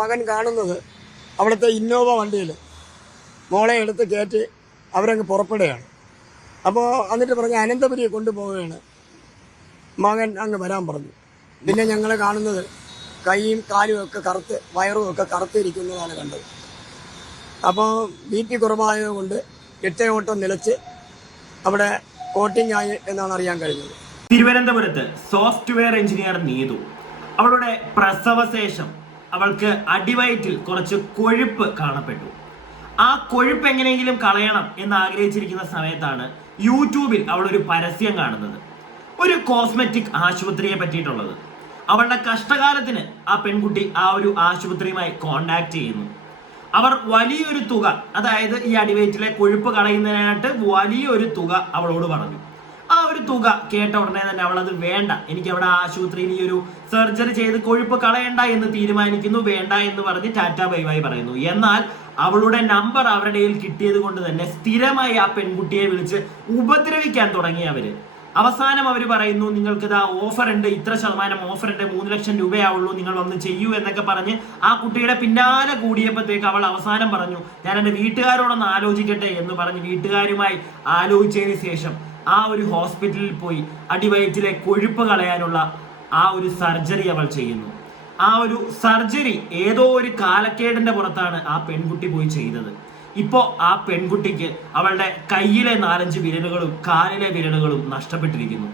മകൻ കാണുന്നത് അവിടുത്തെ ഇന്നോവ വണ്ടിയിൽ മോളെ എടുത്ത് കയറ്റി അവരങ്ങ് പുറപ്പെടുകയാണ്. അപ്പോൾ എന്നിട്ട് പറഞ്ഞ് അനന്തപുരിയെ കൊണ്ടുപോവുകയാണ്. മകൻ അങ്ങ് വരാൻ പറഞ്ഞു. പിന്നെ ഞങ്ങൾ കാണുന്നത് കൈയും കാലും ഒക്കെ കറുത്ത് വയറും ഒക്കെ കറുത്തിരിക്കുന്നതാണ് കണ്ടത്. അപ്പോൾ BP കുറവായതുകൊണ്ട് രക്തയോട്ടം നിലച്ച് അവിടെ കോട്ടിംഗ് ആയി എന്നാണ് അറിയാൻ കഴിഞ്ഞത്. തിരുവനന്തപുരത്ത് സോഫ്റ്റ്വെയർ എഞ്ചിനീയർ നീതു, അവളുടെ പ്രസവശേഷം അവൾക്ക് അടിവയറ്റിൽ കുറച്ച് കൊഴുപ്പ് കാണപ്പെട്ടു. ആ കൊഴുപ്പ് എങ്ങനെയെങ്കിലും കളയണം എന്ന് ആഗ്രഹിച്ചിരിക്കുന്ന സമയത്താണ് യൂട്യൂബിൽ അവളൊരു പരസ്യം കാണുന്നത്, ഒരു കോസ്മെറ്റിക് ആശുപത്രിയെ പറ്റിയിട്ടുള്ളത്. അവളുടെ കഷ്ടകാലത്തിന് ആ പെൺകുട്ടി ആ ഒരു ആശുപത്രിയുമായി കോണ്ടാക്ട് ചെയ്യുന്നു. അവർ വലിയൊരു തുക, അതായത് ഈ അടിവയറ്റിലെ കൊഴുപ്പ് കളയുന്നതിനായിട്ട് വലിയൊരു തുക അവളോട് പറഞ്ഞു. ആ ഒരു തുക കേട്ട ഉടനെ തന്നെ അവൾ അത് വേണ്ട, എനിക്ക് അവിടെ ആശുപത്രിയിൽ ഈ ഒരു സർജറി ചെയ്ത് കൊഴുപ്പ് കളയണ്ട എന്ന് തീരുമാനിക്കുന്നു. വേണ്ട എന്ന് പറഞ്ഞ് ടാറ്റ ബൈ ബൈ പറയുന്നു. എന്നാൽ അവളുടെ നമ്പർ അവരുടെ കയ്യിൽ കിട്ടിയത് കൊണ്ട് തന്നെ സ്ഥിരമായി ആ പെൺകുട്ടിയെ വിളിച്ച് ഉപദ്രവിക്കാൻ തുടങ്ങി അവര്. അവസാനം അവർ പറയുന്നു, നിങ്ങൾക്ക് ഇതാ ഓഫർ ഉണ്ട്, ഇത്ര ശതമാനം ഓഫർ ഉണ്ട്, 3 ലക്ഷം രൂപയാവുള്ളൂ, നിങ്ങൾ വന്ന് ചെയ്യൂ എന്നൊക്കെ പറഞ്ഞ് ആ കുട്ടിയുടെ പിന്നാലെ കൂടിയപ്പോഴത്തേക്ക് അവൾ അവസാനം പറഞ്ഞു, ഞാൻ എൻ്റെ വീട്ടുകാരോടൊന്ന് ആലോചിക്കട്ടെ എന്ന് പറഞ്ഞ് വീട്ടുകാരുമായി ആലോചിച്ചതിന് ശേഷം ആ ഒരു ഹോസ്പിറ്റലിൽ പോയി അടിവയറ്റിലെ കൊഴുപ്പ് കളയാനുള്ള ആ ഒരു സർജറി അവൾ ചെയ്യുന്നു. ആ ഒരു സർജറി ഏതോ ഒരു കാലക്കേടിന്റെ പുറത്താണ് ആ പെൺകുട്ടി പോയി ചെയ്തത്. ഇപ്പോൾ ആ പെൺകുട്ടിക്ക് അവളുടെ കയ്യിലെ 4-5 വിരലുകളും കാലിലെ വിരലുകളും നഷ്ടപ്പെട്ടിരിക്കുന്നു.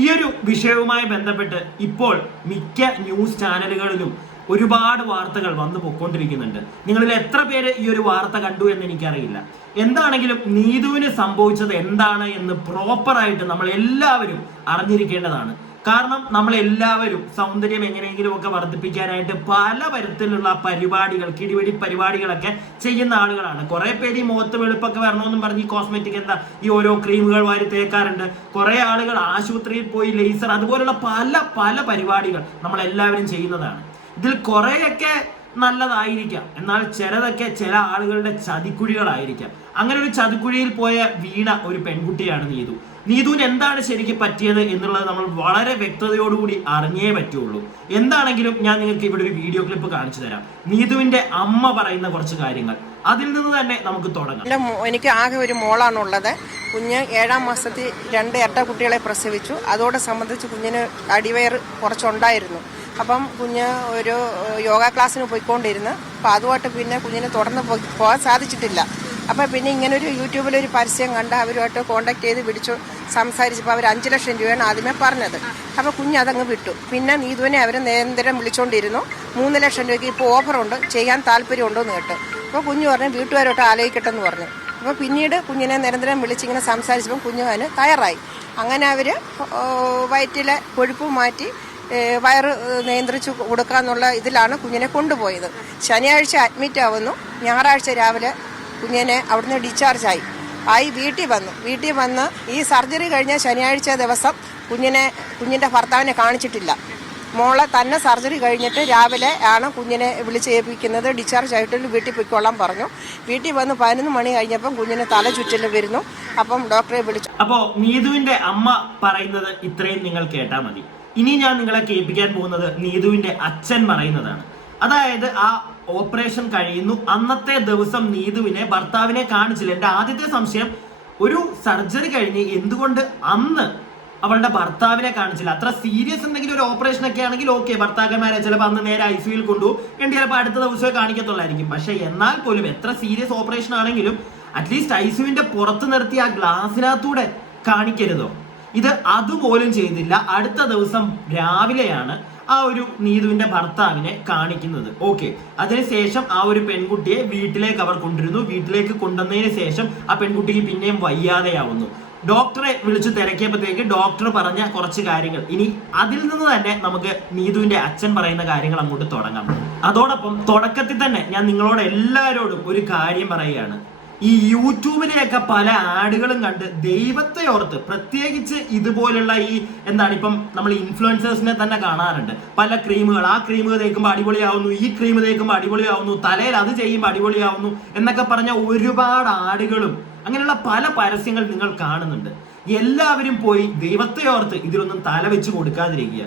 ഈ ഒരു വിഷയവുമായി ബന്ധപ്പെട്ട് ഇപ്പോൾ മിക്ക ന്യൂസ് ചാനലുകളിലും ഒരുപാട് വാർത്തകൾ വന്നു പൊയ്ക്കൊണ്ടിരിക്കുന്നുണ്ട്. നിങ്ങളിൽ എത്ര പേര് ഈ ഒരു വാർത്ത കണ്ടു എന്ന് എനിക്കറിയില്ല. എന്താണെങ്കിലും നീതുവിന് സംഭവിച്ചത് എന്താണ് എന്ന് പ്രോപ്പറായിട്ട് നമ്മൾ എല്ലാവരും അറിഞ്ഞിരിക്കേണ്ടതാണ്. കാരണം നമ്മളെല്ലാവരും സൗന്ദര്യം എങ്ങനെയെങ്കിലും ഒക്കെ വർദ്ധിപ്പിക്കാനായിട്ട് പല തരത്തിലുള്ള പരിപാടികൾ, കിടിവെടി പരിപാടികളൊക്കെ ചെയ്യുന്ന ആളുകളാണ്. കുറെ പേര് ഈ മുഖത്ത് വെളുപ്പൊക്കെ വരണമെന്നും പറഞ്ഞ് ഈ കോസ്മെറ്റിക് ഈ ഓരോ ക്രീമുകൾ വാരി തേക്കാറുണ്ട്. കുറെ ആളുകൾ ആശുപത്രിയിൽ പോയി ലേസർ, അതുപോലുള്ള പല പല പരിപാടികൾ നമ്മളെല്ലാവരും ചെയ്യുന്നതാണ്. ഇതിൽ കുറേയൊക്കെ നല്ലതായിരിക്കാം, എന്നാൽ ചിലതൊക്കെ ചില ആളുകളുടെ ചതിക്കുഴികളായിരിക്കാം. അങ്ങനെ ഒരു ചതിക്കുഴിയിൽ പോയ വീണ ഒരു പെൺകുട്ടിയാണ് നീതു. നീതുവിന് എന്താണ് ശരിക്കും പറ്റിയത് എന്നുള്ളത് നമ്മൾ വളരെ വ്യക്തതയോടുകൂടി അറിഞ്ഞേ പറ്റുള്ളൂ. എന്താണെങ്കിലും ഞാൻ നിങ്ങൾക്ക് ഇവിടെ ഒരു വീഡിയോ ക്ലിപ്പ് കാണിച്ചു തരാം. നീതുവിന്റെ അമ്മ പറയുന്ന കുറച്ച് കാര്യങ്ങൾ, അതിൽ നിന്ന് തന്നെ നമുക്ക് തുടങ്ങാം. എനിക്ക് ആകെ ഒരു മോളാണുള്ളത്. കുഞ്ഞ് 7-ാം മാസത്തിൽ 2 ഇരട്ട കുട്ടികളെ പ്രസവിച്ചു. അതോടെ സംബന്ധിച്ച് കുഞ്ഞിന് അടിവയർ കുറച്ചുണ്ടായിരുന്നു. അപ്പം കുഞ്ഞ് ഒരു യോഗ ക്ലാസ്സിന് പോയിക്കൊണ്ടിരുന്നു. അപ്പം അതുമായിട്ട് പിന്നെ കുഞ്ഞിന് തുടർന്ന് പോകാൻ സാധിച്ചിട്ടില്ല. അപ്പം പിന്നെ ഇങ്ങനൊരു യൂട്യൂബിലൊരു പരസ്യം കണ്ട് അവരുമായിട്ട് കോണ്ടാക്ട് ചെയ്ത് പിടിച്ചു സംസാരിച്ചപ്പോൾ അവർ 5 ലക്ഷം രൂപയാണ് ആദ്യമേ പറഞ്ഞത്. അപ്പോൾ കുഞ്ഞ് അതങ്ങ് വിട്ടു. പിന്നെ നീതുവിനെ അവർ നിരന്തരം വിളിച്ചുകൊണ്ടിരുന്നു. 3 ലക്ഷം രൂപയ്ക്ക് ഇപ്പോൾ ഓഫറുണ്ട്, ചെയ്യാൻ താല്പര്യമുണ്ടോ എന്ന് കേട്ടു. അപ്പോൾ കുഞ്ഞ് പറഞ്ഞു വീട്ടുകാരോട്ട് ആലോചിക്കട്ടെ എന്ന് പറഞ്ഞു. അപ്പോൾ പിന്നീട് കുഞ്ഞിനെ നിരന്തരം വിളിച്ചിങ്ങനെ സംസാരിച്ചപ്പോൾ കുഞ്ഞ് അതിന് തയ്യാറായി. അങ്ങനെ അവർ വയറ്റിലെ കൊഴുപ്പ് മാറ്റി വയറ് നിയന്ത്രിച്ച് കൊടുക്കാന്നുള്ള ഇതിലാണ് കുഞ്ഞിനെ കൊണ്ടുപോയത്. ശനിയാഴ്ച അഡ്മിറ്റ് ആവുന്നു. ഞായറാഴ്ച രാവിലെ കുഞ്ഞിനെ അവിടുന്ന് ഡിസ്ചാർജായി വീട്ടിൽ വന്ന് ഈ സർജറി കഴിഞ്ഞ ശനിയാഴ്ച ദിവസം കുഞ്ഞിൻ്റെ ഭർത്താവിനെ കാണിച്ചിട്ടില്ല. മോളെ തന്നെ സർജറി കഴിഞ്ഞിട്ട് രാവിലെ ആണ് കുഞ്ഞിനെ വിളിച്ച് ഏൽപ്പിക്കുന്നത്. ഡിസ്ചാർജ് ആയിട്ട് വീട്ടിൽ പോയിക്കൊള്ളാൻ പറഞ്ഞു. വീട്ടിൽ വന്ന് 11 മണി കഴിഞ്ഞപ്പം കുഞ്ഞിന് തല ചുറ്റൽ വരുന്നു. അപ്പം ഡോക്ടറെ വിളിച്ചു. അപ്പോൾ നീതുവിന്റെ അമ്മ പറയുന്നത് ഇത്രയും നിങ്ങൾ കേട്ടാൽ മതി. ഇനി ഞാൻ നിങ്ങളെ കേൾപ്പിക്കാൻ പോകുന്നത് നീതുവിന്റെ അച്ഛൻ പറയുന്നതാണ്. അതായത് ആ ഓപ്പറേഷൻ കഴിയുന്നു, അന്നത്തെ ദിവസം നീതുവിനെ ഭർത്താവിനെ കാണിച്ചില്ല. എൻ്റെ ആദ്യത്തെ സംശയം, ഒരു സർജറി കഴിഞ്ഞ് എന്തുകൊണ്ട് അന്ന് അവളുടെ ഭർത്താവിനെ കാണിച്ചില്ല? അത്ര സീരിയസ് എന്തെങ്കിലും ഒരു ഓപ്പറേഷൻ ഒക്കെ ആണെങ്കിൽ ഓക്കെ, ഭർത്താക്കന്മാരെ ചിലപ്പോൾ അന്ന് നേരെ ICUയിൽ കൊണ്ടുപോകും, വേണ്ടി ചിലപ്പോൾ അടുത്ത ദിവസമേ കാണിക്കത്തുള്ളായിരിക്കും. പക്ഷെ എന്നാൽ പോലും എത്ര സീരിയസ് ഓപ്പറേഷൻ ആണെങ്കിലും അറ്റ്ലീസ്റ്റ് ICUവിന്റെ പുറത്ത് നിർത്തി ആ ഗ്ലാസിനകത്തൂടെ കാണിക്കരുതോ? ഇത് അതുപോലും ചെയ്തില്ല. അടുത്ത ദിവസം രാവിലെയാണ് ആ ഒരു നീതുവിന്റെ ഭർത്താവിനെ കാണിക്കുന്നത്. ഓക്കെ, അതിനുശേഷം ആ ഒരു പെൺകുട്ടിയെ വീട്ടിലേക്ക് അവർ കൊണ്ടുവരുന്നു. വീട്ടിലേക്ക് കൊണ്ടുവന്നതിന് ശേഷം ആ പെൺകുട്ടിക്ക് പിന്നെയും വയ്യാതെയാവുന്നു. ഡോക്ടറെ വിളിച്ചു തിരക്കിയപ്പോഴത്തേക്ക് ഡോക്ടർ പറഞ്ഞ കുറച്ച് കാര്യങ്ങൾ, ഇനി അതിൽ നിന്ന് തന്നെ നമുക്ക് നീതുവിന്റെ അച്ഛൻ പറയുന്ന കാര്യങ്ങൾ അങ്ങോട്ട് തുടങ്ങാം. അതോടൊപ്പം തുടക്കത്തിൽ തന്നെ ഞാൻ നിങ്ങളോട് എല്ലാവരോടും ഒരു കാര്യം പറയുകയാണ്. ഈ യൂട്യൂബിലെയൊക്കെ പല ആഡുകളും കണ്ട് ദൈവത്തെ ഓർത്ത്, പ്രത്യേകിച്ച് ഇതുപോലുള്ള ഇപ്പം നമ്മൾ ഇൻഫ്ലുവൻസേഴ്സിനെ തന്നെ കാണാറുണ്ട്. പല ക്രീമുകൾ, ആ ക്രീം തേക്കുമ്പോൾ അടിപൊളിയാവുന്നു, ഈ ക്രീം തേക്കുമ്പോൾ അടിപൊളിയാവുന്നു, തലയിൽ അത് ചെയ്യുമ്പോൾ അടിപൊളിയാവുന്നു എന്നൊക്കെ പറഞ്ഞ ഒരുപാട് ആഡുകളും അങ്ങനെയുള്ള പല പരസ്യങ്ങൾ നിങ്ങൾ കാണുന്നുണ്ട്. എല്ലാവരും പോയി ദൈവത്തെ ഓർത്ത് ഇതിലൊന്നും തല വെച്ച് കൊടുക്കാതിരിക്കുക.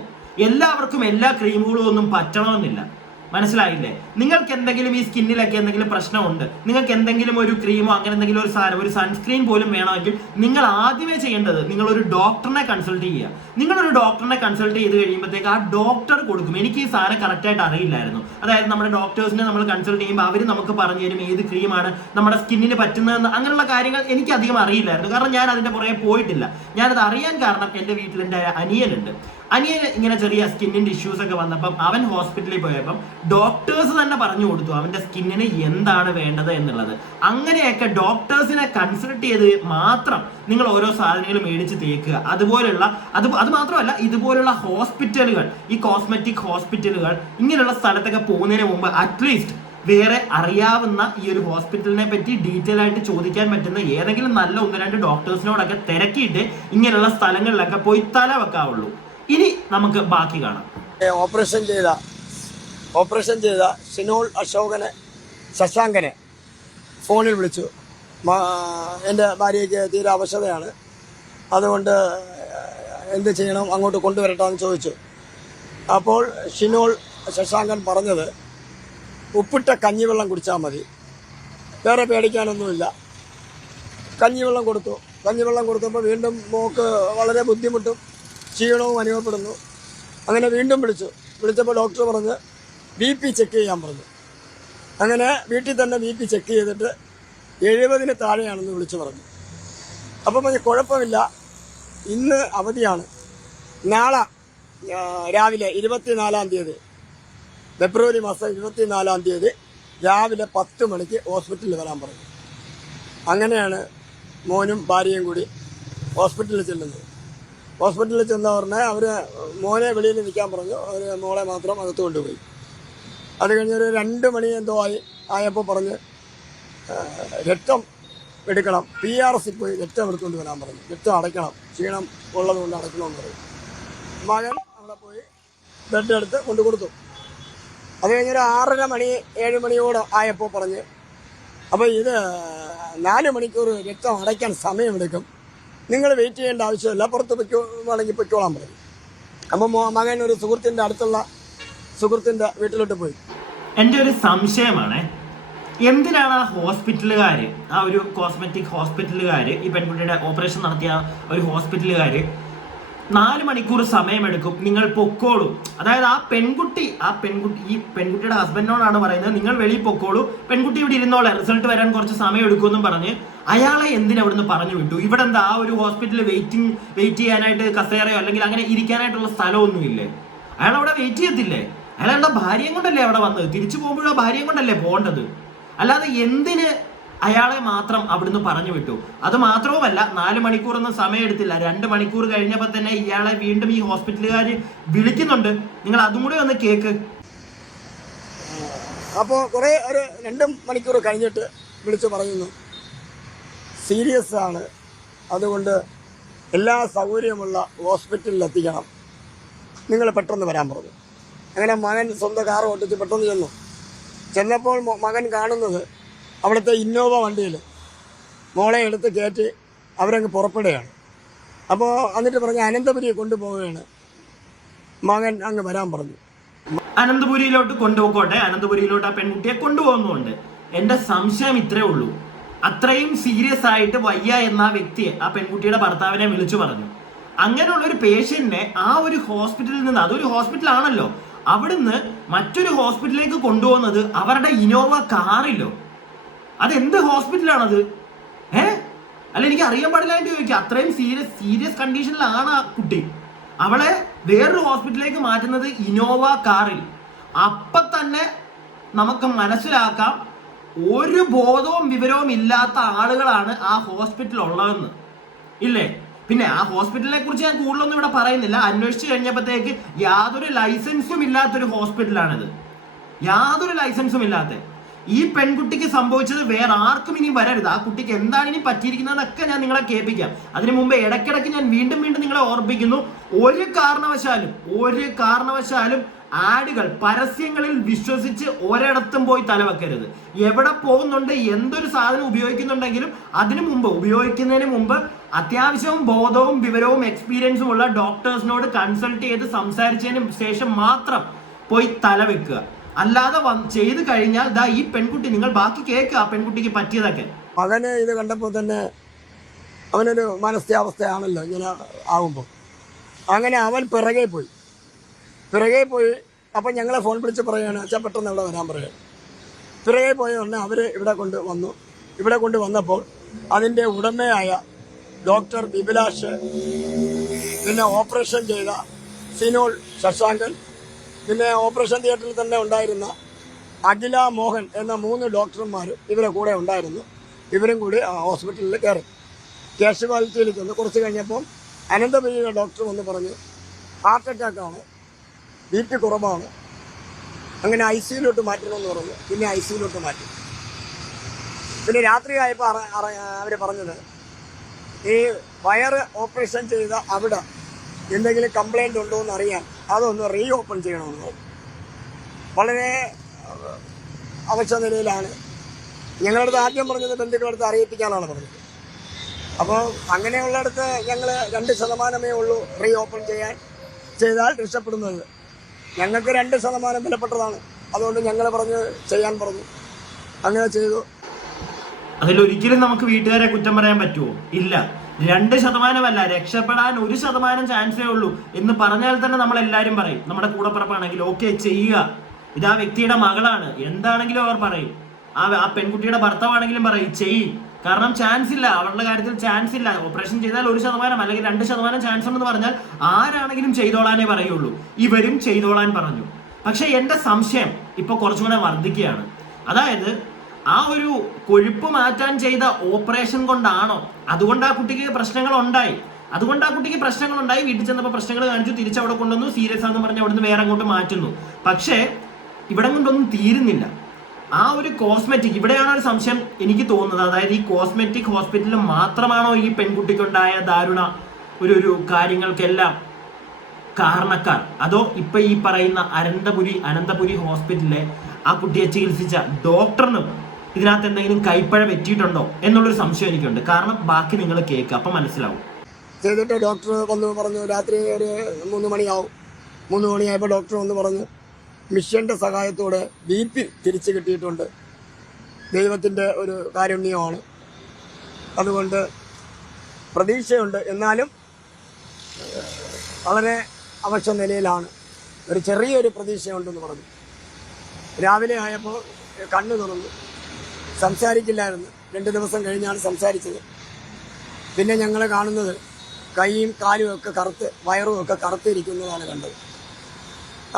എല്ലാവർക്കും എല്ലാ ക്രീമുകളും ഒന്നും പറ്റണമെന്നില്ല. മനസ്സിലായില്ലേ? നിങ്ങൾക്ക് എന്തെങ്കിലും ഈ സ്കിന്നിലൊക്കെ എന്തെങ്കിലും പ്രശ്നമുണ്ട്, നിങ്ങൾക്ക് എന്തെങ്കിലും ഒരു ക്രീമോ അങ്ങനെ എന്തെങ്കിലും ഒരു സാധനം, ഒരു സൺസ്ക്രീൻ പോലും വേണമെങ്കിൽ നിങ്ങൾ ആദ്യമേ ചെയ്യേണ്ടത് നിങ്ങളൊരു ഡോക്ടറിനെ കൺസൾട്ട് ചെയ്യുക. നിങ്ങളൊരു ഡോക്ടറിനെ കൺസൾട്ട് ചെയ്ത് കഴിയുമ്പോഴത്തേക്ക് ആ ഡോക്ടർ കൊടുക്കും. എനിക്ക് ഈ സാധനം കറക്റ്റായിട്ട് അറിയില്ലായിരുന്നു. അതായത് നമ്മുടെ ഡോക്ടേഴ്സിനെ നമ്മൾ കൺസൾട്ട് ചെയ്യുമ്പോൾ അവർ നമുക്ക് പറഞ്ഞു തരും ഏത് ക്രീമാണ് നമ്മുടെ സ്കിന്നിന് പറ്റുന്നതെന്ന്. അങ്ങനെയുള്ള കാര്യങ്ങൾ എനിക്ക് അധികം അറിയില്ലായിരുന്നു, കാരണം ഞാൻ അതിന്റെ പുറകെ പോയിട്ടില്ല. ഞാനത് അറിയാൻ കാരണം എൻ്റെ വീട്ടിൽ എൻ്റെ അനിയനുണ്ട്. അനിയന് ഇങ്ങനെ ചെറിയ സ്കിന്നിന്റെ ഇഷ്യൂസ് ഒക്കെ വന്നപ്പം അവൻ ഹോസ്പിറ്റലിൽ പോയപ്പം ഡോക്ടേഴ്സ് തന്നെ പറഞ്ഞു കൊടുത്തു അവന്റെ സ്കിന്നിന് എന്താണ് വേണ്ടത് എന്നുള്ളത്. അങ്ങനെയൊക്കെ ഡോക്ടേഴ്സിനെ കൺസൾട്ട് ചെയ്ത് മാത്രം നിങ്ങൾ ഓരോ സാധനങ്ങൾ മേടിച്ച് തേക്കുക. അത് മാത്രമല്ല, ഇതുപോലുള്ള ഹോസ്പിറ്റലുകൾ, ഈ കോസ്മെറ്റിക് ഹോസ്പിറ്റലുകൾ, ഇങ്ങനെയുള്ള സ്ഥലത്തൊക്കെ പോകുന്നതിന് മുമ്പ് അറ്റ്ലീസ്റ്റ് വേറെ അറിയാവുന്ന ഈ ഒരു ഹോസ്പിറ്റലിനെ പറ്റി ഡീറ്റെയിൽ ആയിട്ട് ചോദിക്കാൻ പറ്റുന്ന ഏതെങ്കിലും നല്ല 1-2 ഡോക്ടേഴ്സിനോടൊക്കെ തിരക്കിയിട്ട് ഇങ്ങനെയുള്ള സ്ഥലങ്ങളിലൊക്കെ പോയി തല വെക്കാവുള്ളൂ. ഇനി നമുക്ക് ബാക്കി കാണാം. ഓപ്പറേഷൻ ചെയ്ത ഷിനോൾ അശോകനെ, ശശാങ്കനെ ഫോണിൽ വിളിച്ചു. എൻ്റെ ഭാര്യയ്ക്ക് തീരെ അവശതയാണ്, അതുകൊണ്ട് എന്ത് ചെയ്യണം, അങ്ങോട്ട് കൊണ്ടുവരട്ടാന്ന് ചോദിച്ചു. അപ്പോൾ ഷിനോൾ ശശാങ്കൻ പറഞ്ഞത് ഉപ്പിട്ട കഞ്ഞിവെള്ളം കുടിച്ചാൽ മതി, വേറെ പേടിക്കാനൊന്നുമില്ല. കഞ്ഞിവെള്ളം കൊടുത്തു. കഞ്ഞിവെള്ളം കൊടുത്തപ്പോൾ വീണ്ടും മോക്ക് വളരെ ബുദ്ധിമുട്ടും ക്ഷീണവും അനുഭവപ്പെടുന്നു. അങ്ങനെ വീണ്ടും വിളിച്ചപ്പോൾ ഡോക്ടർ പറഞ്ഞ് BP ചെക്ക് ചെയ്യാൻ പറഞ്ഞു. അങ്ങനെ വീട്ടിൽ തന്നെ BP ചെക്ക് ചെയ്തിട്ട് 70-ന് താഴെയാണെന്ന് വിളിച്ചു പറഞ്ഞു. അപ്പം പറഞ്ഞ് കുഴപ്പമില്ല, ഇന്ന് അവധിയാണ്, നാളെ രാവിലെ 24-ാം തീയതി, ഫെബ്രുവരി മാസം 24-ാം തീയതി രാവിലെ 10 മണിക്ക് ഹോസ്പിറ്റലിൽ വരാൻ പറഞ്ഞു. അങ്ങനെയാണ് മോനും ഭാര്യയും കൂടി ഹോസ്പിറ്റലിൽ ചെല്ലുന്നത്. ഹോസ്പിറ്റലിൽ ചെന്നവരുടെ അവർ മോനെ വെളിയിൽ നിൽക്കാൻ പറഞ്ഞു, അവർ മോളെ മാത്രം അകത്ത് കൊണ്ടുപോയി. അത് കഴിഞ്ഞൊരു 2 മണി എന്തോ ആയപ്പോൾ പറഞ്ഞ് രക്തം എടുക്കണം, PRC പോയി രക്തം എടുത്തുകൊണ്ട് വരാൻ പറഞ്ഞു. രക്തം അടയ്ക്കണം, ക്ഷീണം ഉള്ളതുകൊണ്ട് അടയ്ക്കണമെന്ന് പറയും. മകൻ അവിടെ പോയി ബ്ലഡ് എടുത്ത് കൊണ്ടു കൊടുത്തു. അത് കഴിഞ്ഞൊരു 6:30 മണി 7 മണിയോട് ആയപ്പോൾ പറഞ്ഞ് അപ്പോൾ ഇത് 4 മണിക്കൂർ രക്തം അടയ്ക്കാൻ സമയമെടുക്കും, നിങ്ങൾ വെയിറ്റ് ചെയ്യേണ്ട ആവശ്യമില്ല, പുറത്ത് വേണമെങ്കിൽ പൊയ്ക്കോളാൻ പറയും. അപ്പം മകൻ ഒരു അടുത്തുള്ള സുഹൃത്തിൻ്റെ വീട്ടിലോട്ട് പോയി. എൻ്റെ ഒരു സംശയമാണ്, എന്തിനാണ് ആ ഹോസ്പിറ്റലുകാർ, ആ ഒരു കോസ്മെറ്റിക് ഹോസ്പിറ്റലുകാർ, ഈ പെൺകുട്ടിയുടെ ഓപ്പറേഷൻ നടത്തിയ ഒരു ഹോസ്പിറ്റലുകാർ 4 മണിക്കൂർ സമയമെടുക്കും, നിങ്ങൾ പൊക്കോളൂ. അതായത് ഈ പെൺകുട്ടിയുടെ ഹസ്ബൻഡിനോടാണ് പറയുന്നത്, നിങ്ങൾ വെളിയിൽ പൊക്കോളൂ, പെൺകുട്ടി ഇവിടെ ഇരുന്നോളെ, റിസൾട്ട് വരാൻ കുറച്ച് സമയം എടുക്കുമെന്നും പറഞ്ഞ് അയാളെ എന്തിനാ അവിടുന്ന് പറഞ്ഞു വിട്ടു? ഇവിടെ എന്താ ആ ഒരു ഹോസ്പിറ്റലിൽ വെയിറ്റ് ചെയ്യാനായിട്ട് കസേരയോ അല്ലെങ്കിൽ അങ്ങനെ ഇരിക്കാനായിട്ടുള്ള സ്ഥലമൊന്നുമില്ലേ? അയാൾ അവിടെ വെയിറ്റ് ചെയ്യത്തില്ലേ? അയാളുടെ ഭാര്യയും കൊണ്ടല്ലേ അവിടെ വന്നത്, തിരിച്ചു പോകുമ്പോഴോ ഭാര്യയും കൊണ്ടല്ലേ പോകേണ്ടത്? അല്ലാതെ എന്തിന് അയാളെ മാത്രം അവിടുന്ന് പറഞ്ഞു വിട്ടു? അത് മാത്രവുമല്ല, 4 മണിക്കൂറൊന്നും സമയം എടുത്തില്ല, 2 മണിക്കൂർ കഴിഞ്ഞപ്പോൾ തന്നെ ഇയാളെ വീണ്ടും ഈ ഹോസ്പിറ്റലുകാർ വിളിക്കുന്നുണ്ട്. നിങ്ങൾ അതും കൂടെ ഒന്ന് കേക്ക്. അപ്പോൾ ഒരു 2 മണിക്കൂർ കഴിഞ്ഞിട്ട് വിളിച്ചു പറയുന്നു, സീരിയസ് ആണ്, അതുകൊണ്ട് എല്ലാ സൗകര്യമുള്ള ഹോസ്പിറ്റലിൽ എത്തിക്കണം, നിങ്ങൾ പെട്ടെന്ന് വരാൻ പറഞ്ഞു. അങ്ങനെ മകൻ സ്വന്തം കാർ ഓട്ടിച്ച് പെട്ടെന്ന് ചെന്നപ്പോൾ മകൻ കാണുന്നത് അവിടുത്തെ ഇന്നോവ വണ്ടിയിൽ മോളെ എടുത്ത് കയറ്റി അവരങ്ങ് പുറപ്പെടുകയാണ്. അപ്പോൾ എന്നിട്ട് പറഞ്ഞ് അനന്തപുരിയെ കൊണ്ടുപോവുകയാണ്, മകൻ അങ്ങ് വരാൻ പറഞ്ഞു. അനന്തപുരിയിലോട്ട് കൊണ്ടുപോയിക്കോട്ടെ, അനന്തപുരിയിലോട്ട് ആ പെൺകുട്ടിയെ കൊണ്ടുപോകുന്നുണ്ട്. എൻ്റെ സംശയം ഇത്രേ ഉള്ളൂ, അത്രയും സീരിയസ് ആയിട്ട് വയ്യ എന്ന ആ വ്യക്തിയെ, ആ പെൺകുട്ടിയുടെ ഭർത്താവിനെ വിളിച്ചു പറഞ്ഞു. അങ്ങനെയുള്ള ഒരു പേഷ്യന്റിനെ ആ ഒരു ഹോസ്പിറ്റലിൽ നിന്ന്, അതൊരു ഹോസ്പിറ്റലാണല്ലോ, അവിടുന്ന് മറ്റൊരു ഹോസ്പിറ്റലിലേക്ക് കൊണ്ടുപോകുന്നത് അവരുടെ ഇനോവ കാറിലോ? അതെന്ത് ഹോസ്പിറ്റലാണത്? അല്ല, എനിക്ക് അറിയാൻ പാടില്ലായിട്ട് ചോദിക്കുക. അത്രയും സീരിയസ് കണ്ടീഷനിലാണ് ആ കുട്ടി. അവളെ വേറൊരു ഹോസ്പിറ്റലിലേക്ക് മാറ്റുന്നത് ഇനോവ കാറിൽ. അപ്പം തന്നെ നമുക്ക് മനസ്സിലാക്കാം ഒരു ബോധവും വിവരവും ഇല്ലാത്ത ആളുകളാണ് ആ ഹോസ്പിറ്റൽ ഉള്ളതെന്ന്, ഇല്ലേ? പിന്നെ ആ ഹോസ്പിറ്റലിനെ കുറിച്ച് ഞാൻ കൂടുതലൊന്നും ഇവിടെ പറയുന്നില്ല. അന്വേഷിച്ച് കഴിഞ്ഞപ്പോഴത്തേക്ക് യാതൊരു ലൈസൻസും ഇല്ലാത്തൊരു ഹോസ്പിറ്റലാണിത്, യാതൊരു ലൈസൻസും ഇല്ലാത്ത. ഈ പെൺകുട്ടിക്ക് സംഭവിച്ചത് വേറെ ആർക്കും ഇനി വരരുത്. ആ കുട്ടിക്ക് എന്താണ് ഇനി പറ്റിയിരിക്കുന്നതെന്നൊക്കെ ഞാൻ നിങ്ങളെ കേൾപ്പിക്കാം. അതിനു മുമ്പ് ഇടയ്ക്കിടയ്ക്ക് ഞാൻ വീണ്ടും നിങ്ങളെ ഓർമ്മിപ്പിക്കുന്നു, ഒരു കാരണവശാലും ആഡുകൾ, പരസ്യങ്ങളിൽ വിശ്വസിച്ച് ഒരിടത്തും പോയി തലവെക്കരുത്. എവിടെ പോകുന്നുണ്ട്, എന്തൊരു സാധനം ഉപയോഗിക്കുന്നുണ്ടെങ്കിലും ഉപയോഗിക്കുന്നതിന് മുമ്പ് അത്യാവശ്യവും ബോധവും വിവരവും എക്സ്പീരിയൻസും ഉള്ള ഡോക്ടേഴ്സിനോട് കൺസൾട്ട് ചെയ്ത് സംസാരിച്ചതിന് ശേഷം മാത്രം പോയി തലവെക്കുക. അല്ലാതെ ചെയ്ത് കഴിഞ്ഞാൽ ദാ ഈ പെൺകുട്ടി, നിങ്ങൾ ബാക്കി കേൾക്കുക ആ പെൺകുട്ടിക്ക് പറ്റിയതൊക്കെ. മകന് ഇത് കണ്ടപ്പോൾ തന്നെ അവനൊരു മാനസികാവസ്ഥയാണല്ലോ ഇങ്ങനെ ആകുമ്പോൾ. അങ്ങനെ അവൻ പിറകെ പോയി. അപ്പം ഞങ്ങളെ ഫോൺ വിളിച്ച് പറയുകയാണ്, അച്ഛൻ പെട്ടെന്ന് ഇവിടെ വരാൻ പറയുക. പിറകെ പോയ ഉടനെ അവർ ഇവിടെ കൊണ്ടുവന്നു. ഇവിടെ കൊണ്ടുവന്നപ്പോൾ അതിൻ്റെ ഉടമയായ ഡോക്ടർ ബിബിലാഷ്, പിന്നെ ഓപ്പറേഷൻ ചെയ്ത സിനോൾ ശശാങ്കൻ, പിന്നെ ഓപ്പറേഷൻ തിയേറ്ററിൽ തന്നെ ഉണ്ടായിരുന്ന അഖില മോഹൻ എന്ന 3 ഡോക്ടർമാർ ഇവരെ കൂടെ ഉണ്ടായിരുന്നു. ഇവരും കൂടി ഹോസ്പിറ്റലിൽ കയറി കാഷ്വാലിറ്റിയിൽ ചെന്ന് കുറച്ച് കഴിഞ്ഞപ്പം അനന്തപുരിയുടെ ഡോക്ടർ വന്ന് പറഞ്ഞു, ഹാർട്ട് അറ്റാക്കാണ്, BP കുറവാണ്, അങ്ങനെ ICUലോട്ട് മാറ്റണമെന്ന് പറഞ്ഞു. പിന്നെ ICUലോട്ട് മാറ്റി. പിന്നെ രാത്രിയായപ്പോൾ അവർ പറഞ്ഞത് ഈ വയറ് ഓപ്പറേഷൻ ചെയ്ത അവിടെ എന്തെങ്കിലും കംപ്ലൈൻറ്റ് ഉണ്ടോ എന്ന് അറിയാൻ അതൊന്ന് റീ ഓപ്പൺ ചെയ്യണമെന്ന് പറഞ്ഞു. വളരെ അവശ നിലയിലാണ്. ഞങ്ങളടുത്ത് ആദ്യം പറഞ്ഞത് ബന്ധുക്കളടുത്ത് അറിയിപ്പിക്കാനാണ് പറഞ്ഞത്. അപ്പോൾ അങ്ങനെയുള്ളിടത്ത് ഞങ്ങൾ 2% ഉള്ളൂ റീ ഓപ്പൺ ചെയ്താൽ രക്ഷപ്പെടുന്നത്. ഞങ്ങൾക്ക് 2% വിലപ്പെട്ടതാണ്. അതുകൊണ്ട് ഞങ്ങൾ ചെയ്യാൻ പറഞ്ഞു. അങ്ങനെ ചെയ്തു. അതിലൊരിക്കലും നമുക്ക് വീട്ടുകാരെ കുറ്റം പറയാൻ പറ്റുമോ? ഇല്ല. 2% രക്ഷപ്പെടാൻ 1% ചാൻസേ ഉള്ളൂ എന്ന് പറഞ്ഞാൽ തന്നെ നമ്മൾ എല്ലാവരും പറയും. നമ്മുടെ കൂടപ്പിറപ്പാണെങ്കിൽ ഓക്കെ ചെയ്യുക, ഇതാ വ്യക്തിയുടെ മകളാണ്, എന്താണെങ്കിലും അവർ പറയും. ആ പെൺകുട്ടിയുടെ ഭർത്താവാണെങ്കിലും പറയും ചെയ്യും. കാരണം ചാൻസ് ഇല്ല, അവളുടെ കാര്യത്തിൽ ചാൻസ് ഇല്ല. ഓപ്പറേഷൻ ചെയ്താൽ 1% അല്ലെങ്കിൽ 2% ചാൻസ് ഉണ്ടെന്ന് പറഞ്ഞാൽ ആരാണെങ്കിലും ചെയ്തോളാനേ പറയുള്ളൂ. ഇവരും ചെയ്തോളാൻ പറഞ്ഞു. പക്ഷെ എൻ്റെ സംശയം ഇപ്പൊ കുറച്ചുകൂടെ വർദ്ധിക്കുകയാണ്. അതായത് ആ ഒരു കൊഴുപ്പ് മാറ്റാൻ ചെയ്ത ഓപ്പറേഷൻ കൊണ്ടാണോ, അതുകൊണ്ട് ആ കുട്ടിക്ക് പ്രശ്നങ്ങൾ ഉണ്ടായി, വീട്ടിൽ ചെന്നപ്പോൾ പ്രശ്നങ്ങൾ കാണിച്ചു, തിരിച്ചവിടെ കൊണ്ടുവന്നു, സീരിയസ് ആണെന്ന് പറഞ്ഞ് അവിടുന്ന് വേറെ അങ്ങോട്ട് മാറ്റുന്നു. പക്ഷേ ഇവിടെ കൊണ്ടൊന്നും തീരുന്നില്ല. ആ ഒരു കോസ്മെറ്റിക്, ഇവിടെയാണ് ഒരു സംശയം എനിക്ക് തോന്നുന്നത്. അതായത് ഈ കോസ്മെറ്റിക് ഹോസ്പിറ്റലിൽ മാത്രമാണോ ഈ പെൺകുട്ടിക്കുണ്ടായ ദാരുണ ഒരു കാര്യങ്ങൾക്കെല്ലാം കാരണക്കാർ, അതോ ഇപ്പൊ ഈ പറയുന്ന അനന്തപുരി ഹോസ്പിറ്റലിലെ ആ കുട്ടിയെ ചികിത്സിച്ച ഡോക്ടറിനും ഇതിനകത്ത് എന്തെങ്കിലും കൈപ്പഴ പറ്റിയിട്ടുണ്ടോ എന്നുള്ളൊരു സംശയം എനിക്കുണ്ട്. കാരണം ബാക്കി നിങ്ങൾ കേൾക്കുക, അപ്പം മനസ്സിലാവും. ചെയ്തിട്ട് ഡോക്ടർ വന്ന് പറഞ്ഞു രാത്രി ഒരു 3 മണിയാവും. 3 മണിയായപ്പോൾ ഡോക്ടർ വന്ന് പറഞ്ഞു മിഷന്റെ സഹായത്തോടെ BP തിരിച്ചു കിട്ടിയിട്ടുണ്ട്. ദൈവത്തിൻ്റെ ഒരു കാരുണ്യമാണ്, അതുകൊണ്ട് പ്രതീക്ഷയുണ്ട്. എന്നാലും വളരെ അവശ നിലയിലാണ്, ഒരു ചെറിയൊരു പ്രതീക്ഷയുണ്ടെന്ന് പറഞ്ഞു. രാവിലെ ആയപ്പോൾ കണ്ണ് തുറന്നു, സംസാരിക്കില്ലായിരുന്നു. 2 ദിവസം കഴിഞ്ഞാണ് സംസാരിച്ചത്. പിന്നെ ഞങ്ങൾ കാണുന്നത് കൈയും കാലും ഒക്കെ കറുത്ത്, വയറും ഒക്കെ കറുത്തിരിക്കുന്നതാണ് കണ്ടത്.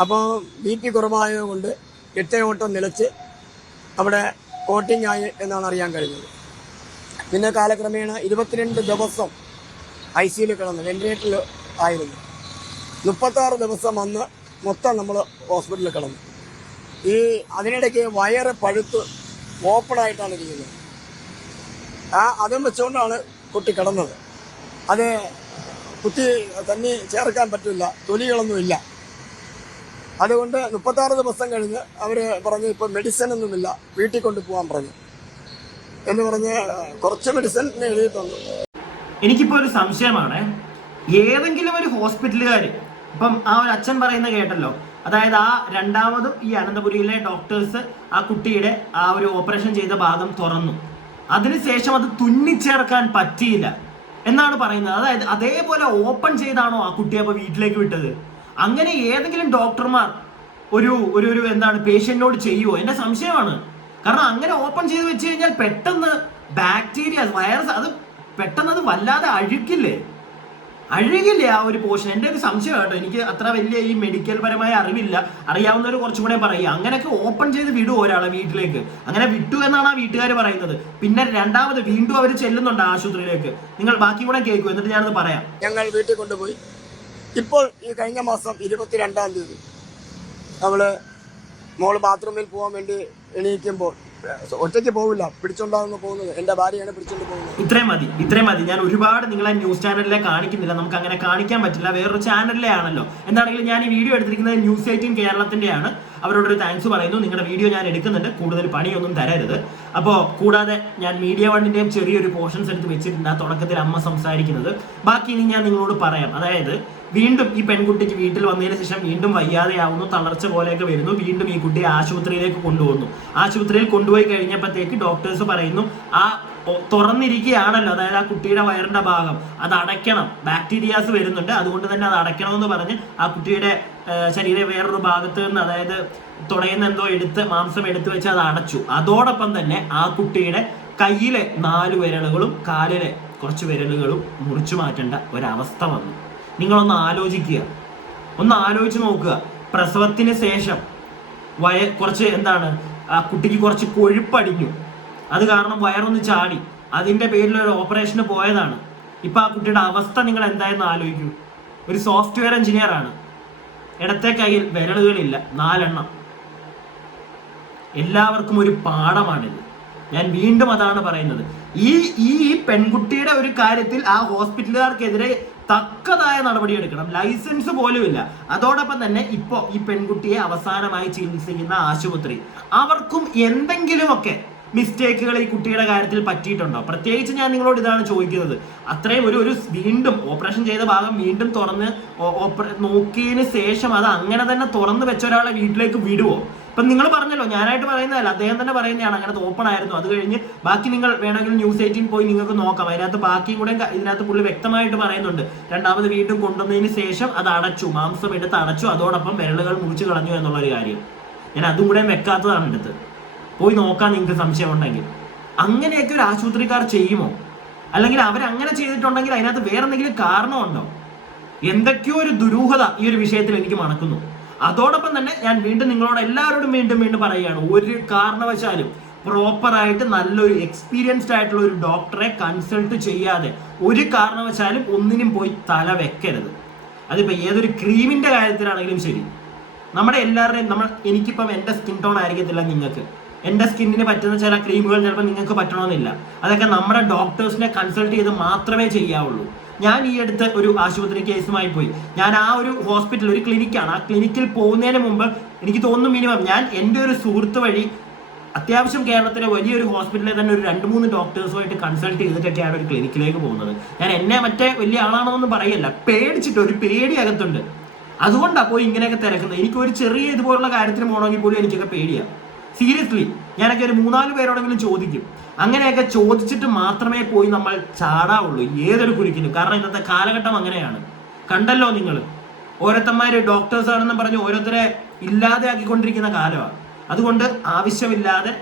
അപ്പോൾ BP കുറവായതുകൊണ്ട് രക്തയോട്ടം നിലച്ച് അവിടെ കോട്ടിംഗ് ആയി എന്നാണ് അറിയാൻ കഴിഞ്ഞത്. പിന്നെ കാലക്രമേണ 22 ദിവസം ICUയിൽ കിടന്നു, വെന്റിലേറ്ററിൽ ആയിരുന്നു. 36 ദിവസം വന്ന് മൊത്തം നമ്മൾ ഹോസ്പിറ്റലിൽ കിടന്നു. അതിനിടയ്ക്ക് വയറ് പഴുത്ത് ഓപ്പണായിട്ടാണ് ഇരിക്കുന്നത്. അതും വെച്ചുകൊണ്ടാണ് കുട്ടി കിടന്നത്. അത് കുത്തി തന്നെ ചേർക്കാൻ പറ്റില്ല, തൊലികളൊന്നുമില്ല. അതുകൊണ്ട് 36 ദിവസം കഴിഞ്ഞ് അവർ പറഞ്ഞു ഇപ്പം മെഡിസിൻ ഒന്നുമില്ല, വീട്ടിൽ കൊണ്ടുപോകാൻ പറഞ്ഞു എന്ന് പറഞ്ഞ് കുറച്ച് മെഡിസിൻ എഴുതിയിട്ടുണ്ട്. എനിക്കിപ്പോൾ ഒരു സംശയമാണ്, ഏതെങ്കിലും ഒരു ഹോസ്പിറ്റലുകാർ ഇപ്പം ആ ഒരു അച്ഛൻ പറയുന്നത് കേട്ടല്ലോ, അതായത് ആ രണ്ടാമതും ഈ അനന്തപുരിയിലെ ഡോക്ടേഴ്സ് ആ കുട്ടിയുടെ ആ ഒരു ഓപ്പറേഷൻ ചെയ്ത ഭാഗം തുറന്നു, അതിനുശേഷം അത് തുന്നിച്ചേർക്കാൻ പറ്റിയില്ല എന്നാണ് പറയുന്നത്. അതായത് അതേപോലെ ഓപ്പൺ ചെയ്താണോ ആ കുട്ടിയെ അപ്പോൾ വീട്ടിലേക്ക് വിട്ടത്? അങ്ങനെ ഏതെങ്കിലും ഡോക്ടർമാർ ഒരു എന്താണ് പേഷ്യന്റിനോട് ചെയ്യുമോ? എന്റെ സംശയമാണ്. കാരണം അങ്ങനെ ഓപ്പൺ ചെയ്ത് വെച്ച് കഴിഞ്ഞാൽ പെട്ടെന്ന് ബാക്ടീരിയ, വൈറസ്, അത് പെട്ടെന്ന് അത് വല്ലാതെ അഴുകില്ലേ ആ ഒരു പോർഷൻ. എൻ്റെ ഒരു സംശയം കേട്ടോ. എനിക്ക് അത്ര വലിയ ഈ മെഡിക്കൽ പരമായ അറിവില്ല, അറിയാവുന്നവർ കുറച്ചും കൂടെ പറയുക. അങ്ങനെയൊക്കെ ഓപ്പൺ ചെയ്ത് വിടും ഒരാളെ വീട്ടിലേക്ക്. അങ്ങനെ വിട്ടു എന്നാണ് ആ വീട്ടുകാർ പറയുന്നത്. പിന്നെ രണ്ടാമത് വീണ്ടും അവർ ചെല്ലുന്നുണ്ട് ആശുപത്രിയിലേക്ക്. നിങ്ങൾ ബാക്കി കൂടെ കേൾക്കൂ, എന്നിട്ട് ഞാനത് പറയാം. ഞങ്ങൾ വീട്ടിൽ കൊണ്ടുപോയി. ഇപ്പോൾ ഈ കഴിഞ്ഞ മാസം 22-ാം തീയതി മോള് ബാത്റൂമിൽ പോകാൻ വേണ്ടി എണീക്കുമ്പോൾ ഒറ്റയ്ക്ക് പോകില്ല, പിടിച്ചോണ്ടാകുന്ന പോകുന്നത്. എൻ്റെ ഭാര്യയാണ് പിടിച്ചോണ്ട് പോകുന്നത്. ഇത്രയും മതി. ഞാൻ ഒരുപാട് നിങ്ങളെ ന്യൂസ് ചാനലിലെ കാണിക്കുന്നില്ല, നമുക്ക് അങ്ങനെ കാണിക്കാൻ പറ്റില്ല, വേറൊരു ചാനലിലെ ആണല്ലോ. എന്താണെങ്കിലും ഞാൻ ഈ വീഡിയോ എടുത്തിരിക്കുന്നത് ന്യൂസ് 18 കേരളത്തിൻ്റെയാണ്. അവരോടൊരു താങ്ക്സ് പറയുന്നു. നിങ്ങളുടെ വീഡിയോ ഞാൻ എടുക്കുന്നുണ്ട്, കൂടുതൽ പണിയൊന്നും തരരുത്. അപ്പോൾ കൂടാതെ ഞാൻ മീഡിയ വണ്ണിന്റെയും ചെറിയൊരു പോർഷൻസ് എടുത്ത് വെച്ചിട്ടുണ്ട്. ആ തുടക്കത്തിൽ അമ്മ സംസാരിക്കുന്നത് ബാക്കി ഇനി ഞാൻ നിങ്ങളോട് പറയാം. അതായത് വീണ്ടും ഈ പെൺകുട്ടിക്ക് വീട്ടിൽ വന്നതിന് ശേഷം വീണ്ടും വയ്യാതെയാവുന്നു, തളർച്ച പോലെയൊക്കെ വരുന്നു. വീണ്ടും ഈ കുട്ടിയെ ആശുപത്രിയിലേക്ക് കൊണ്ടുപോകുന്നു. ആശുപത്രിയിൽ കൊണ്ടുപോയി കഴിഞ്ഞപ്പോഴത്തേക്ക് ഡോക്ടേഴ്സ് പറയുന്നു ആ തുറന്നിരിക്കുകയാണല്ലോ, അതായത് ആ കുട്ടിയുടെ വയറിന്റെ ഭാഗം അത് അടയ്ക്കണം, ബാക്ടീരിയാസ് വരുന്നുണ്ട്, അതുകൊണ്ട് തന്നെ അത് അടയ്ക്കണമെന്ന് പറഞ്ഞ് ആ കുട്ടിയുടെ ശരീരം വേറൊരു ഭാഗത്ത് നിന്ന്, അതായത് തുടയുന്ന എന്തോ മാംസം എടുത്ത് വെച്ച് അത് അടച്ചു. അതോടൊപ്പം തന്നെ ആ കുട്ടിയുടെ കയ്യിലെ 4 വിരലുകളും കാലിലെ കുറച്ച് വിരലുകളും മുറിച്ചു മാറ്റേണ്ട ഒരവസ്ഥ വന്നു. നിങ്ങളൊന്ന് ആലോചിക്കുക, ഒന്ന് ആലോചിച്ച് നോക്കുക. പ്രസവത്തിന് ശേഷം കുറച്ച് ആ കുട്ടിക്ക് കുറച്ച് കൊഴുപ്പടിഞ്ഞു, അത് കാരണം വയറൊന്ന് ചാടി, അതിന്റെ പേരിൽ ഒരു ഓപ്പറേഷന് പോയതാണ്. ഇപ്പൊ ആ കുട്ടിയുടെ അവസ്ഥ നിങ്ങൾ എന്തായെന്ന് ആലോചിക്കൂ. ഒരു സോഫ്റ്റ്വെയർ എഞ്ചിനീയർ ആണ്, ഇടത്തെ കയ്യിൽ വിരലുകളില്ല, 4 എണ്ണം. എല്ലാവർക്കും ഒരു പാഠമാണിത്. ഞാൻ വീണ്ടും അതാണ് പറയുന്നത്. ഈ പെൺകുട്ടിയുടെ ഒരു കാര്യത്തിൽ ആ ഹോസ്പിറ്റലുകാർക്കെതിരെ തക്കതായ നടപടി എടുക്കണം. ലൈസൻസ് പോലും ഇല്ല. അതോടൊപ്പം തന്നെ ഇപ്പോ ഈ പെൺകുട്ടിയെ അവസാനമായി ചികിത്സിക്കുന്ന ആശുപത്രി, അവർക്കും എന്തെങ്കിലുമൊക്കെ മിസ്റ്റേക്കുകൾ ഈ കുട്ടിയുടെ കാര്യത്തിൽ പറ്റിയിട്ടുണ്ടോ? പ്രത്യേകിച്ച് ഞാൻ നിങ്ങളോട് ഇതാണ് ചോദിക്കുന്നത്. അത്രയും ഒരു വീണ്ടും ഓപ്പറേഷൻ ചെയ്ത ഭാഗം വീണ്ടും തുറന്ന് നോക്കിയതിന് ശേഷം അത് അങ്ങനെ തന്നെ തുറന്ന് വെച്ച ഒരാളെ വീട്ടിലേക്ക് വിടുവോ? ഇപ്പം നിങ്ങൾ പറഞ്ഞല്ലോ, ഞാനായിട്ട് പറയുന്നതല്ല, അദ്ദേഹം തന്നെ പറയുന്നതാണ് അങ്ങനത്തെ ഓപ്പൺ ആയിരുന്നു. അത് കഴിഞ്ഞ് ബാക്കി നിങ്ങൾ വേണമെങ്കിൽ ന്യൂസ് 18 പോയി നിങ്ങൾക്ക് നോക്കാം. അതിനകത്ത് ബാക്കിയും കൂടെ ഇതിനകത്ത് പുള്ളി വ്യക്തമായിട്ട് പറയുന്നുണ്ട്. രണ്ടാമത് വീണ്ടും കൊണ്ടുവന്നതിന് ശേഷം അത് അടച്ചു, മാംസം എടുത്ത് അടച്ചു, അതോടൊപ്പം വിരലുകൾ മുറിച്ച് കളഞ്ഞു എന്നുള്ളൊരു കാര്യം. ഞാൻ അതും കൂടെ വെക്കാത്തതാണ് എടുത്ത്. പോയി നോക്കാൻ നിങ്ങൾക്ക് സംശയം ഉണ്ടെങ്കിൽ. അങ്ങനെയൊക്കെ ഒരു ആശുപത്രിക്കാർ ചെയ്യുമോ? അല്ലെങ്കിൽ അവരങ്ങനെ ചെയ്തിട്ടുണ്ടെങ്കിൽ അതിനകത്ത് വേറെ എന്തെങ്കിലും കാരണമുണ്ടോ? എന്തൊക്കെയോ ഒരു ദുരൂഹത ഈ ഒരു വിഷയത്തിൽ എനിക്ക് മണക്കുന്നു. അതോടൊപ്പം തന്നെ ഞാൻ വീണ്ടും നിങ്ങളോട് എല്ലാവരോടും വീണ്ടും പറയുകയാണ്, ഒരു കാരണവശാലും പ്രോപ്പറായിട്ട് നല്ലൊരു എക്സ്പീരിയൻസ്ഡ് ആയിട്ടുള്ള ഒരു ഡോക്ടറെ കൺസൾട്ട് ചെയ്യാതെ ഒരു കാരണവശാലും ഒന്നിനും പോയി തല വെക്കരുത്. അതിപ്പോൾ ഏതൊരു ക്രീമിന്റെ കാര്യത്തിലാണെങ്കിലും ശരി. നമ്മുടെ എല്ലാവരുടെയും എനിക്കിപ്പം എൻ്റെ സ്കിൻ ടോൺ ആയിരിക്കത്തില്ല നിങ്ങൾക്ക്, എൻ്റെ സ്കിന്നിന് പറ്റുന്ന ചില ക്രീമുകൾ ചിലപ്പോൾ നിങ്ങൾക്ക് പറ്റണമെന്നില്ല. അതൊക്കെ നമ്മുടെ ഡോക്ടേഴ്സിനെ കൺസൾട്ട് ചെയ്ത് മാത്രമേ ചെയ്യാവുള്ളൂ. ഞാൻ ഈ അടുത്ത് ഒരു ആശുപത്രി കേസുമായി പോയി. ഞാൻ ആ ഒരു ഹോസ്പിറ്റൽ, ഒരു ക്ലിനിക്കാണ്, ആ ക്ലിനിക്കിൽ പോകുന്നതിന് മുമ്പ് എനിക്ക് തോന്നുന്നു മിനിമം ഞാൻ എൻ്റെ ഒരു സുഹൃത്ത് വഴി അത്യാവശ്യം കേരളത്തിലെ വലിയൊരു ഹോസ്പിറ്റലിൽ തന്നെ ഒരു 2-3 ഡോക്ടേഴ്സുമായിട്ട് കൺസൾട്ട് ചെയ്തിട്ടൊക്കെയാണ് ഒരു ക്ലിനിക്കിലേക്ക് പോകുന്നത്. ഞാൻ എന്നെ മറ്റേ വലിയ ആളാണെന്നൊന്നും പറയല്ല, പേടിച്ചിട്ട് ഒരു പേടി അകത്തുണ്ട്. അതുകൊണ്ടാണ് പോയി ഇങ്ങനെയൊക്കെ തിരക്കുന്നത്. എനിക്കൊരു ചെറിയ ഇതുപോലുള്ള കാര്യത്തിന് പോകണമെങ്കിൽ പോലും എനിക്കൊക്കെ പേടിയാണ്. സീരിയസ്ലി ഞാനൊക്കെ ഒരു 3-4 പേരോടെങ്കിലും ചോദിക്കും. അങ്ങനെയൊക്കെ ചോദിച്ചിട്ട് മാത്രമേ പോയി നമ്മൾ ചാടാവുള്ളൂ ഏതൊരു കുരുക്കിനും. കാരണം ഇന്നത്തെ കാലഘട്ടം അങ്ങനെയാണ്. കണ്ടല്ലോ നിങ്ങൾ, ഓരോരുത്തന്മാര് ഡോക്ടേഴ്സ് ആണെന്ന് പറഞ്ഞ് ഓരോരുത്തരെ ഇല്ലാതെ ആക്കിക്കൊണ്ടിരിക്കുന്ന കാലമാണ്. അതുകൊണ്ട് ആവശ്യമില്ലാതെ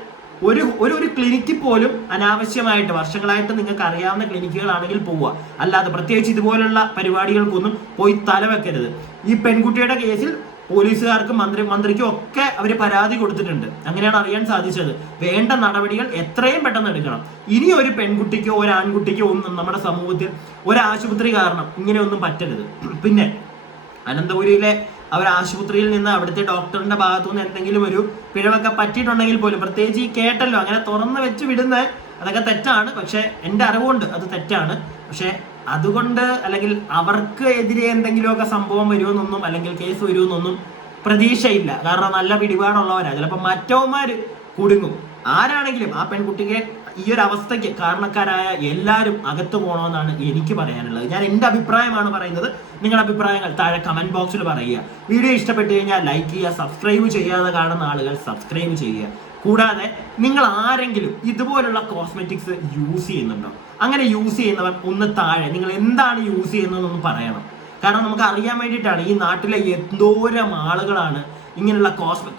ഒരു ക്ലിനിക്കിൽ പോലും അനാവശ്യമായിട്ട് വർഷങ്ങളായിട്ട് നിങ്ങൾക്ക് അറിയാവുന്ന ക്ലിനിക്കുകളാണെങ്കിൽ പോവുക. അല്ലാതെ പ്രത്യേകിച്ച് ഇതുപോലുള്ള പരിപാടികൾക്കൊന്നും പോയി തലവെക്കരുത്. ഈ പെൺകുട്ടിയുടെ കേസിൽ പോലീസുകാർക്കും മന്ത്രിക്കും ഒക്കെ അവർ പരാതി കൊടുത്തിട്ടുണ്ട്. അങ്ങനെയാണ് അറിയാൻ സാധിച്ചത്. വേണ്ട നടപടികൾ എത്രയും പെട്ടെന്ന് എടുക്കണം. ഇനി ഒരു പെൺകുട്ടിക്കോ ഒരു ആൺകുട്ടിക്കോ ഒന്നും നമ്മുടെ സമൂഹത്തിൽ ഒരാശുപത്രി കാരണം ഇങ്ങനെയൊന്നും പറ്റരുത്. പിന്നെ അനന്തപുരിയിലെ ആശുപത്രിയിൽ നിന്ന് അവിടുത്തെ ഡോക്ടറിന്റെ ഭാഗത്തു നിന്ന് എന്തെങ്കിലും ഒരു പിഴവൊക്കെ പറ്റിയിട്ടുണ്ടെങ്കിൽ പോലും, പ്രത്യേകിച്ച് ഈ കേട്ടല്ലോ അങ്ങനെ തുറന്ന് വെച്ച് വിടുന്ന അതൊക്കെ തെറ്റാണ്. പക്ഷെ എൻ്റെ അറിവുകൊണ്ട് അത് തെറ്റാണ്. പക്ഷെ അതുകൊണ്ട് അല്ലെങ്കിൽ അവർക്ക് എതിരെ എന്തെങ്കിലുമൊക്കെ സംഭവം വരുമെന്നൊന്നും അല്ലെങ്കിൽ കേസ് വരുമെന്നൊന്നും പ്രതീക്ഷയില്ല. കാരണം നല്ല പിടിപാടുള്ളവരാ. ചിലപ്പോൾ മറ്റവന്മാർ കുടുങ്ങും. ആരാണെങ്കിലും ആ പെൺകുട്ടിക്ക് ഈ ഒരു അവസ്ഥയ്ക്ക് കാരണക്കാരായ എല്ലാവരും അകത്ത് പോകണമെന്നാണ് എനിക്ക് പറയാനുള്ളത്. ഞാൻ എൻ്റെ അഭിപ്രായമാണ് പറയുന്നത്. നിങ്ങളുടെ അഭിപ്രായങ്ങൾ താഴെ കമന്റ് ബോക്സിൽ പറയുക. വീഡിയോ ഇഷ്ടപ്പെട്ടു കഴിഞ്ഞാൽ ലൈക്ക് ചെയ്യുക, സബ്സ്ക്രൈബ് ചെയ്യാതെ കാണുന്ന ആളുകൾ സബ്സ്ക്രൈബ് ചെയ്യുക. കൂടാതെ നിങ്ങൾ ആരെങ്കിലും ഇതുപോലുള്ള കോസ്മെറ്റിക്സ് യൂസ് ചെയ്യുന്നുണ്ടോ? അങ്ങനെ യൂസ് ചെയ്യുന്നവർ ഒന്ന് താഴെ നിങ്ങൾ എന്താണ് യൂസ് ചെയ്യുന്നതെന്നൊന്ന് പറയണം. കാരണം നമുക്ക് അറിയാൻ വേണ്ടിയിട്ടാണ്. ഈ നാട്ടിലെ എന്തോരം ആളുകളാണ് ഇങ്ങനെയുള്ള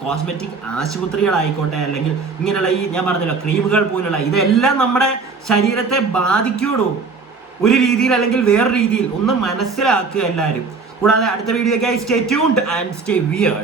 കോസ്മെറ്റിക് ആശുപത്രികളായിക്കോട്ടെ, അല്ലെങ്കിൽ ഇങ്ങനെയുള്ള ഈ ഞാൻ പറഞ്ഞല്ലോ ക്രീമുകൾ പോലുള്ള, ഇതെല്ലാം നമ്മുടെ ശരീരത്തെ ബാധിക്കൂടോ ഒരു രീതിയിൽ അല്ലെങ്കിൽ വേറെ രീതിയിൽ. ഒന്ന് മനസ്സിലാക്കുക എല്ലാവരും. കൂടാതെ അടുത്ത വീഡിയോയ്ക്കായി stay tuned and stay weird.